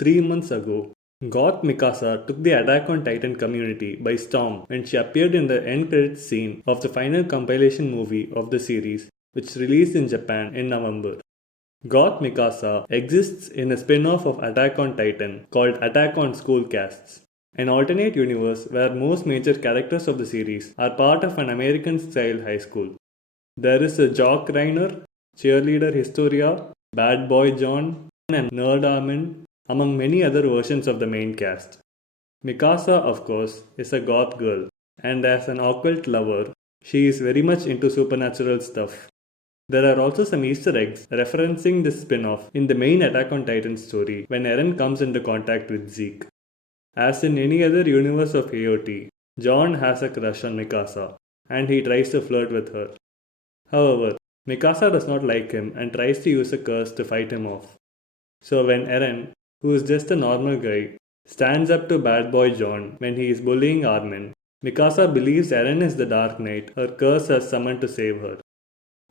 3 months ago, Goth Mikasa took the Attack on Titan community by storm when she appeared in the end credits scene of the final compilation movie of the series, which released in Japan in November. Goth Mikasa exists in a spin off of Attack on Titan called Attack on School Casts, an alternate universe where most major characters of the series are part of an American style high school. There is a jock Reiner, cheerleader Historia, bad boy John, and nerd Armin, among many other versions of the main cast. Mikasa, of course, is a goth girl, and as an occult lover, she is very much into supernatural stuff. There are also some Easter eggs referencing this spin off in the main Attack on Titan story when Eren comes into contact with Zeke. As in any other universe of AOT, John has a crush on Mikasa, and he tries to flirt with her. However, Mikasa does not like him and tries to use a curse to fight him off. So when Eren, who is just a normal guy, stands up to bad boy John when he is bullying Armin, Mikasa believes Eren is the Dark Knight her curse has summoned to save her.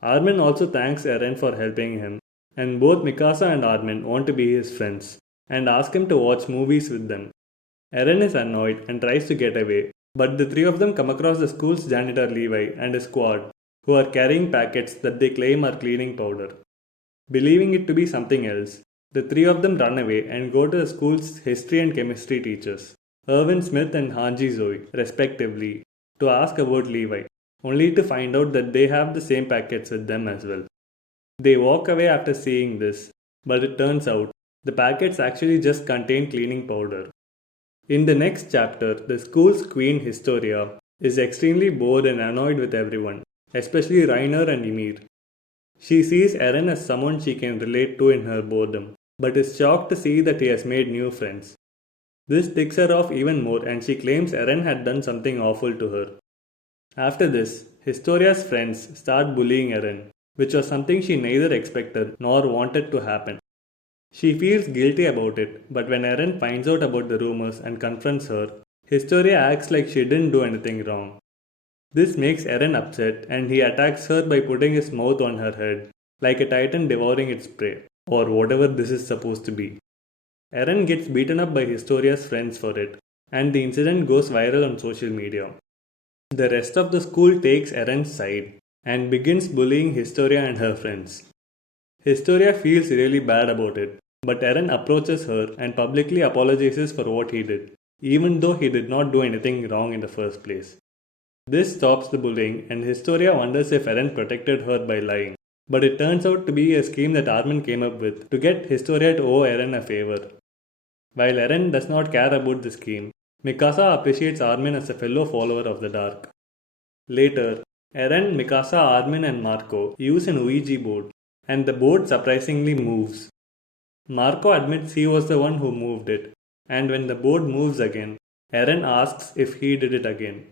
Armin also thanks Eren for helping him, and both Mikasa and Armin want to be his friends and ask him to watch movies with them. Eren is annoyed and tries to get away, but the three of them come across the school's janitor Levi and his squad, who are carrying packets that they claim are cleaning powder. Believing it to be something else, the three of them run away and go to the school's history and chemistry teachers, Irwin Smith and Hanji Zoe, respectively, to ask about Levi, only to find out that they have the same packets with them as well. They walk away after seeing this, but it turns out the packets actually just contain cleaning powder. In the next chapter, the school's queen Historia is extremely bored and annoyed with everyone, especially Reiner and Ymir. She sees Eren as someone she can relate to in her boredom, but is shocked to see that he has made new friends. This ticks her off even more and she claims Eren had done something awful to her. After this, Historia's friends start bullying Eren, which was something she neither expected nor wanted to happen. She feels guilty about it, but when Eren finds out about the rumors and confronts her, Historia acts like she didn't do anything wrong. This makes Eren upset and he attacks her by putting his mouth on her head, like a titan devouring its prey, or whatever this is supposed to be. Eren gets beaten up by Historia's friends for it, and the incident goes viral on social media. The rest of the school takes Eren's side and begins bullying Historia and her friends. Historia feels really bad about it, but Eren approaches her and publicly apologizes for what he did, even though he did not do anything wrong in the first place. This stops the bullying and Historia wonders if Eren protected her by lying, but it turns out to be a scheme that Armin came up with to get Historia to owe Eren a favor. While Eren does not care about the scheme, Mikasa appreciates Armin as a fellow follower of the Dark. Later, Eren, Mikasa, Armin and Marco use an Ouija board, and the board surprisingly moves. Marco admits he was the one who moved it, and when the board moves again, Eren asks if he did it again.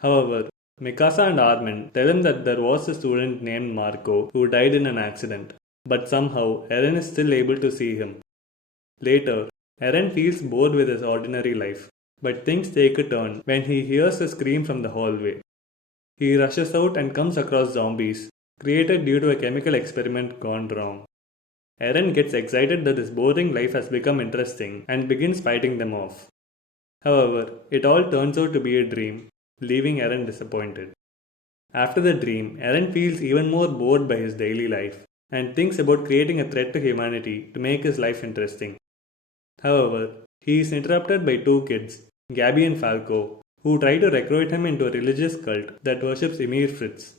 However, Mikasa and Armin tell him that there was a student named Marco who died in an accident, but somehow Eren is still able to see him. Later, Eren feels bored with his ordinary life, but things take a turn when he hears a scream from the hallway. He rushes out and comes across zombies, created due to a chemical experiment gone wrong. Eren gets excited that his boring life has become interesting and begins fighting them off. However, it all turns out to be a dream, leaving Eren disappointed. After the dream, Eren feels even more bored by his daily life and thinks about creating a threat to humanity to make his life interesting. However, he is interrupted by two kids, Gabby and Falco, who try to recruit him into a religious cult that worships Ymir Fritz.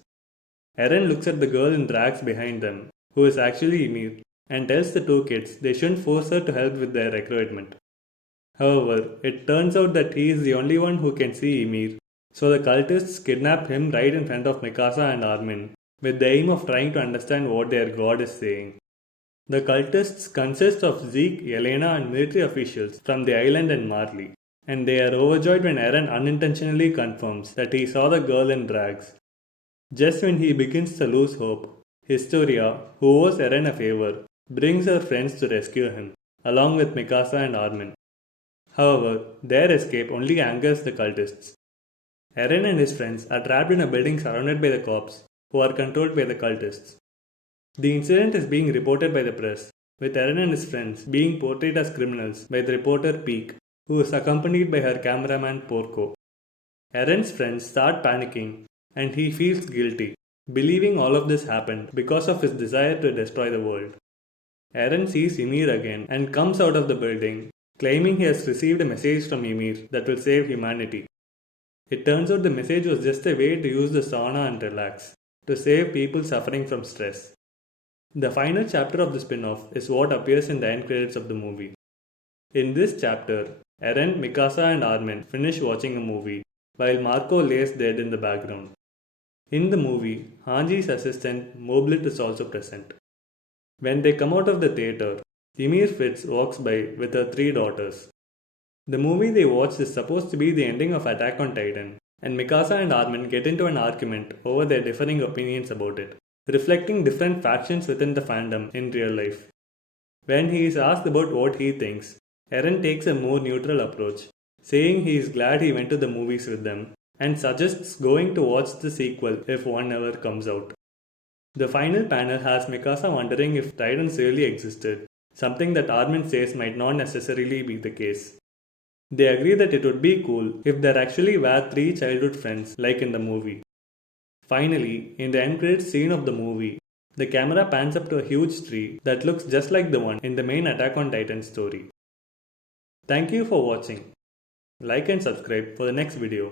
Eren looks at the girl in rags behind them, who is actually Ymir, and tells the two kids they shouldn't force her to help with their recruitment. However, it turns out that he is the only one who can see Ymir, so the cultists kidnap him right in front of Mikasa and Armin, with the aim of trying to understand what their god is saying. The cultists consist of Zeke, Yelena and military officials from the island and Marley, and they are overjoyed when Eren unintentionally confirms that he saw the girl in rags. Just when he begins to lose hope, Historia, who owes Eren a favor, brings her friends to rescue him, along with Mikasa and Armin. However, their escape only angers the cultists. Eren and his friends are trapped in a building surrounded by the cops, who are controlled by the cultists. The incident is being reported by the press, with Eren and his friends being portrayed as criminals by the reporter Peak, who is accompanied by her cameraman Porco. Eren's friends start panicking and he feels guilty, believing all of this happened because of his desire to destroy the world. Eren sees Ymir again and comes out of the building, claiming he has received a message from Ymir that will save humanity. It turns out the message was just a way to use the sauna and relax, to save people suffering from stress. The final chapter of the spin-off is what appears in the end credits of the movie. In this chapter, Eren, Mikasa and Armin finish watching a movie, while Marco lays dead in the background. In the movie, Hanji's assistant Moblit is also present. When they come out of the theatre, Ymir Fitz walks by with her 3 daughters. The movie they watched is supposed to be the ending of Attack on Titan, and Mikasa and Armin get into an argument over their differing opinions about it, reflecting different factions within the fandom in real life. When he is asked about what he thinks, Eren takes a more neutral approach, saying he is glad he went to the movies with them and suggests going to watch the sequel if one ever comes out. The final panel has Mikasa wondering if Titans really existed, something that Armin says might not necessarily be the case. They agree that it would be cool if there actually were 3 childhood friends like in the movie. Finally, in the end credits scene of the movie, the camera pans up to a huge tree that looks just like the one in the main Attack on Titan story. Thank you for watching. Like and subscribe for the next video.